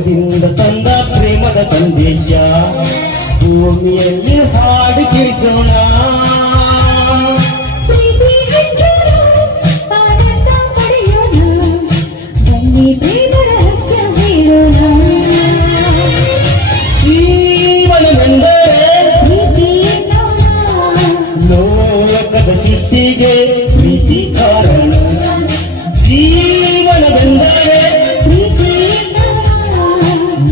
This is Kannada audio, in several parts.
ಲೋಕದಿಂದ ತಂದ ಪ್ರೇಮದ ಸಂದೇಶ ಭೂಮಿಯಲ್ಲಿ ಹಾಡು ಕೇಳೋಣ. ಲೋಕದ ಸೃಷ್ಟಿಗೆ ಪ್ರೀತಿ ಕಾರಣ. ಜೀವನವೆಂದರೆ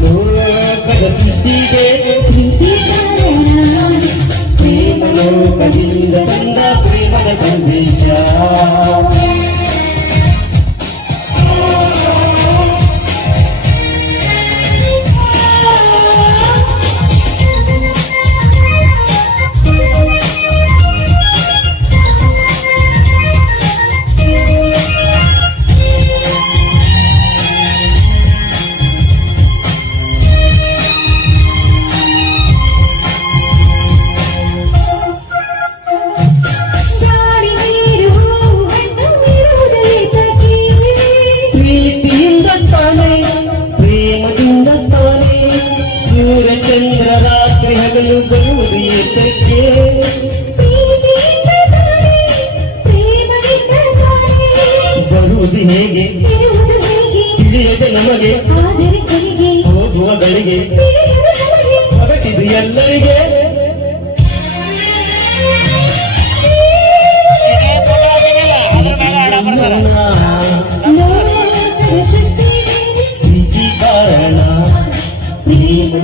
ಲೋಕದ ಸೃಷ್ಟಿಗೆ ಪ್ರೀತಿ ಕಾರಣ. ಪ್ರೇಮ ಲೋಕದಿಂದ ಬಂದ ಪ್ರೇಮದ ಸಂದೇಶ. ಚಂದ್ರ ರಾತ್ರಿ ಹಗಲು ಬರುವುದು ಏತಕ್ಕೆ? ಬರುವುದು ಹೇಗೆ ತಿಳಿಯದೆ ನಮಗೆ ಹೋಗುವ ಗಳಿಗೆ ಹೊರಟಿದು ಎಲ್ಲರಿಗೆ.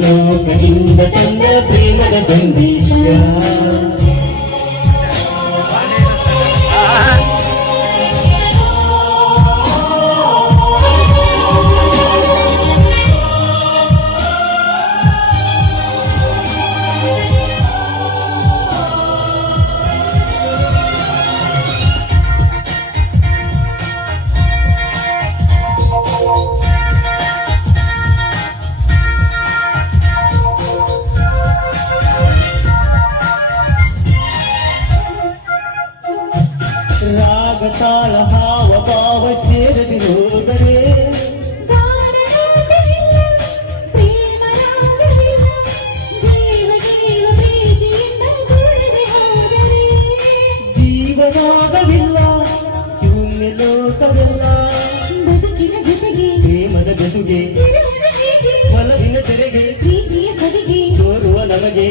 ಲೋಕದಿಂದ ತಂದ ಪ್ರೇಮದ ಸಂದೇಶ. ರಾಗತಾಳ ಹಾವ ಭಾವ ಸೇರದಿರೋದರೆ ಜೀವನಾಗವಿಲ್ಲ, ಶೂನ್ಯ ಲೋಕವಿಲ್ಲ. ಬದುಕಿನ ಜೊತೆಗೆ ಪ್ರೇಮದ ಜೊತೆಗೆ ಒಲವಿನ ತೆರೆಗೆ ಪ್ರೀತಿಯ ಕಡೆಗೆ ತೋರುವ ನಮಗೆ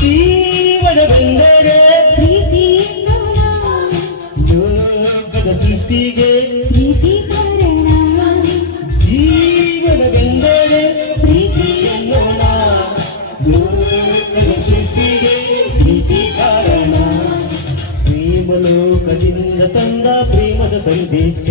ಜೀವನವೆಂದರೆ ಪ್ರೀತಿ ಲೋಕದ ಸೃಷ್ಟಿಗೆ ಪ್ರೀತಿ ಕಾರಣ. ಜೀವನವೆಂದರೆ ಪ್ರೀತಿ ಎನ್ನೋಣ ಲೋಕದ ಸೃಷ್ಟಿಗೆ ಪ್ರೀತಿ ಕಾರಣ. ಪ್ರೇಮ ಲೋಕದಿಂದ ತಂದ ಪ್ರೇಮದ ಸಂದೇಶ.